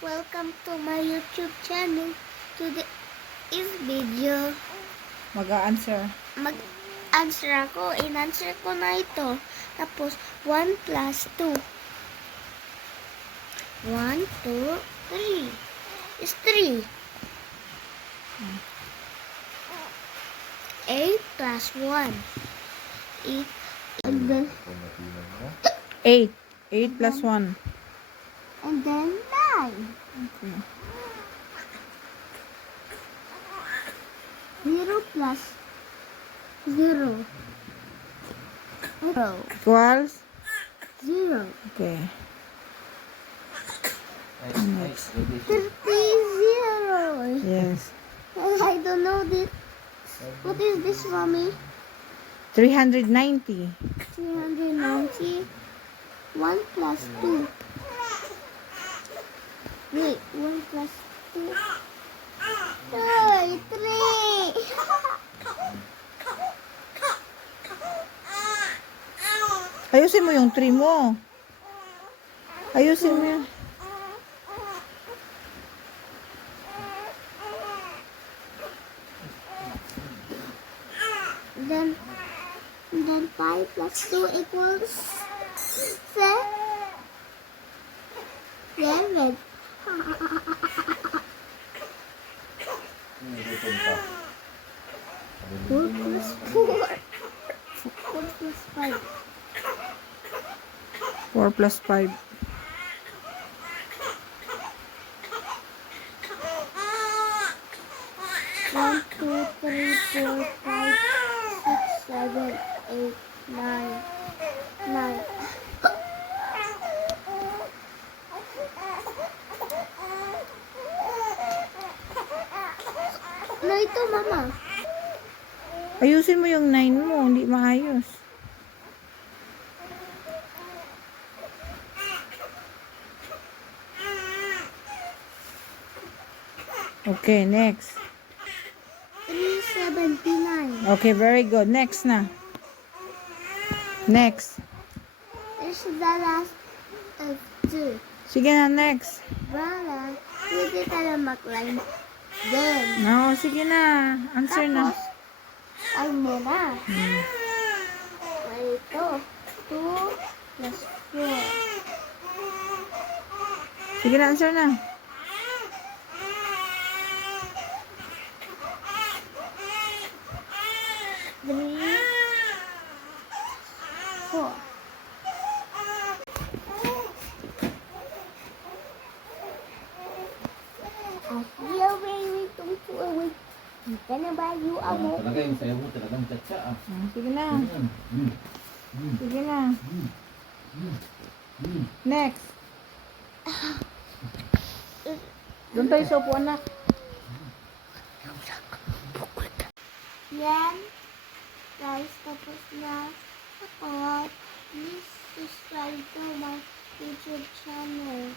Welcome to my YouTube channel. Today is video. Mag-a-answer. Mag-answer ako. In-answer ko na ito. Tapos, 1 plus 2. 1, 2, 3. Is 3. 8 plus 1. 8. And then, 8. 8 plus 1. and then 9. Okay. 0 plus 0. 0. Equals? 0. Okay. Next. 30 zeros. Yes. I don't know this. What is this, mommy? 390. 390. 1 plus 2. Wait, 1 plus 2. Ay, 3. Ayusin mo yung 3 mo. Ayusin mo yun. Then 5 plus 2 equals 7. 4 plus 4. 4 plus 5. 4 plus 5. 1, 2, 3, 4, 5, 6, 7, 8, 9. 9. Ano ito, mama? Ayusin mo yung 9 mo. Hindi maayos. Okay, next. 379. Okay, very good. Next na. Next. This is the last of 2. Sige na, next. Brother, pwede tayo mag-line. Then, No, sige na. Answer na. tapos, ay muna. Ito, 2 plus 4. Sige na, answer na. 3, 4. You're very tungtuawin. Kita na ba yung amo? Talaga yung sayo mo, talagang tsatsa ah. Sige na. Mm. Sige na. Next. Doon tayo sa upuan na. Yan. Guys, tapos na ako. Please subscribe to my YouTube channel.